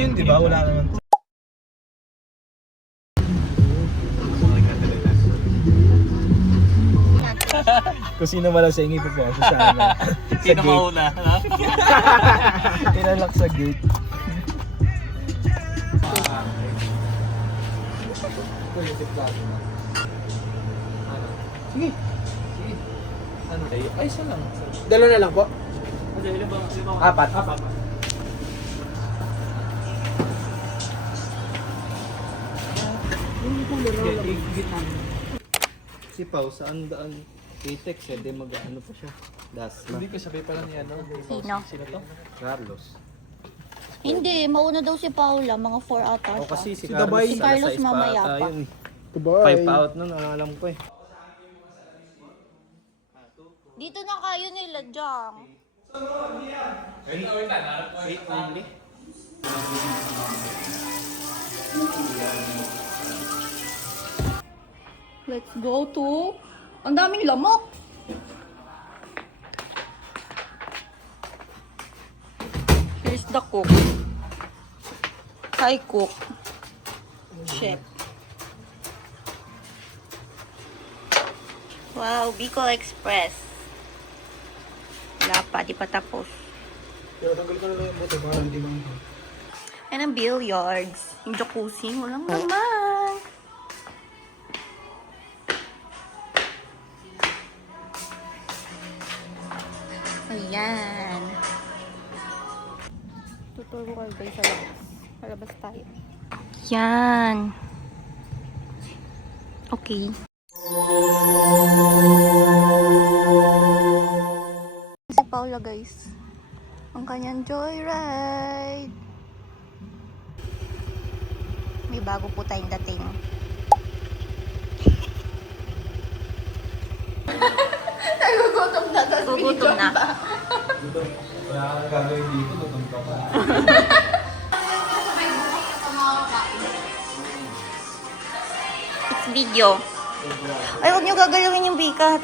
yun, di ba? Wala naman. Kung sino malasengi po po ako sa ano. Sino mauna? Ha? Tinalak sa gate. Sige. Sige. Ano? Ay, isa lang. Dalawa na lang po. Apat. Si Pao, saan daan K-Tex di mag-ano pa siya. Dasma. Hindi ko sabi pala ni ano. Sino? Sino to? Carlos. Hindi, mauna daw si Paula, mga 4 ata O siya. kasi si Si Carlos, Dabay. Si Carlos alas 6 mamaya ata pa. yun. Goodbye. 5 pa out nun, alam ko eh. Dito na kayo nila, Jang. Wait only. Let's go to... Ang daming lamok! Here's the cook. Hi, cook. Chef. Wow, Bicol Express. Wala pa, di pa tapos. Pero tanggal ko na lang yung bote para hindi bang. And ang billiards. Yung jacuzzi, walang naman. Ayan. Tuturo kayo guys sa labas. Malabas tayo. Yan. Okay. Si Paula guys. Ang kanyang joyride. May bago po tayong dating. Nagugutom na. Gugutom na. Wala kang gagawin dito, lutong ka pa. It's video. Ay, huwag niyo gagalawin yung bikat.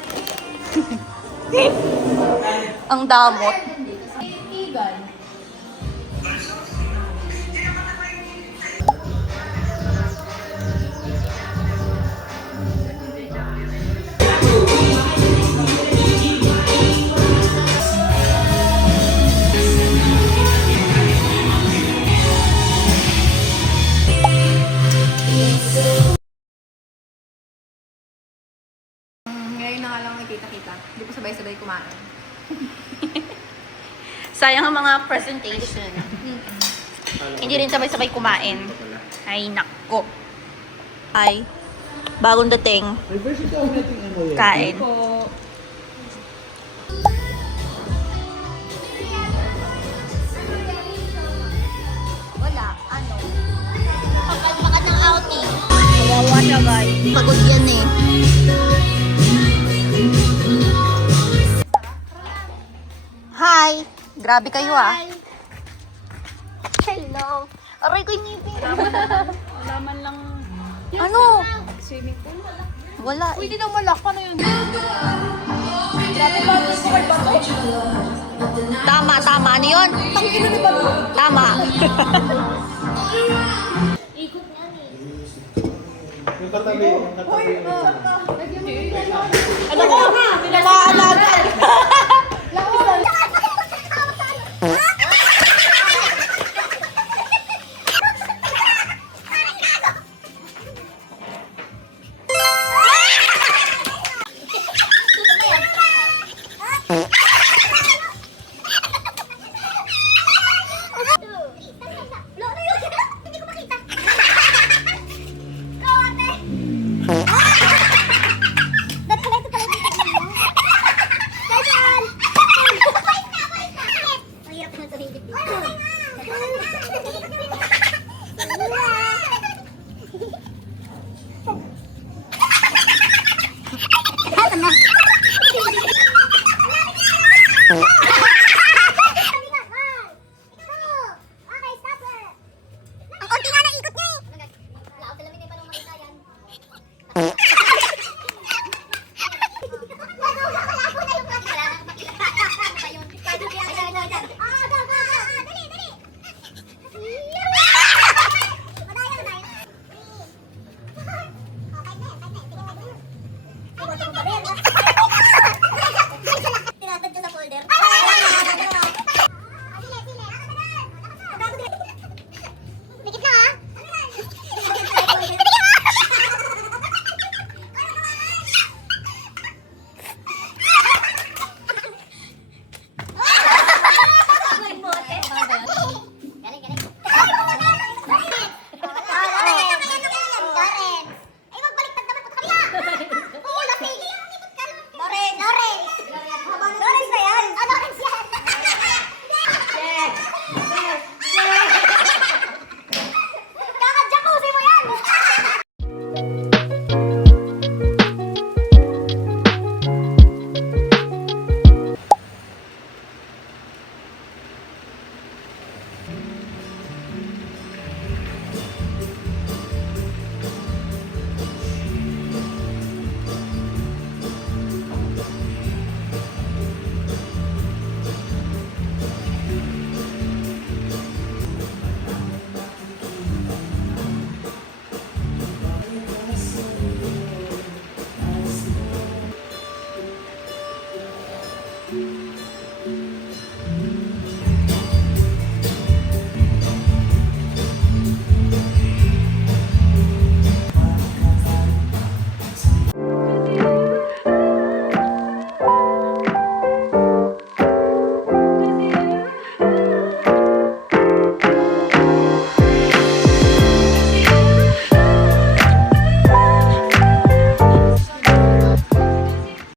Ang damot. Ngayon na nga lang nagkita-kita. Hindi ko sabay-sabay kumain. Sayang ang mga presentation. Hindi rin sabay-sabay kumain. Ay, nako. Ay, bagong dating. Reverse ito ang nating ano yan. Kain. Wala, ano? Pagkalmakan ng outing. Kawawa siya guys. Pagod yan eh. Hi! Grabe kayo ah. Hello! Aray ko yung ngipin. Wala man lang Ano? swimming pool. Wala Uy, eh. di na malak. Paano yun? Grabe ba? Gusto kayo ba to? Tama, tama. Ano yun? Tangina ni Bato. Tama. Yung katabi, yung katabi. Ano ko? Namaalagan.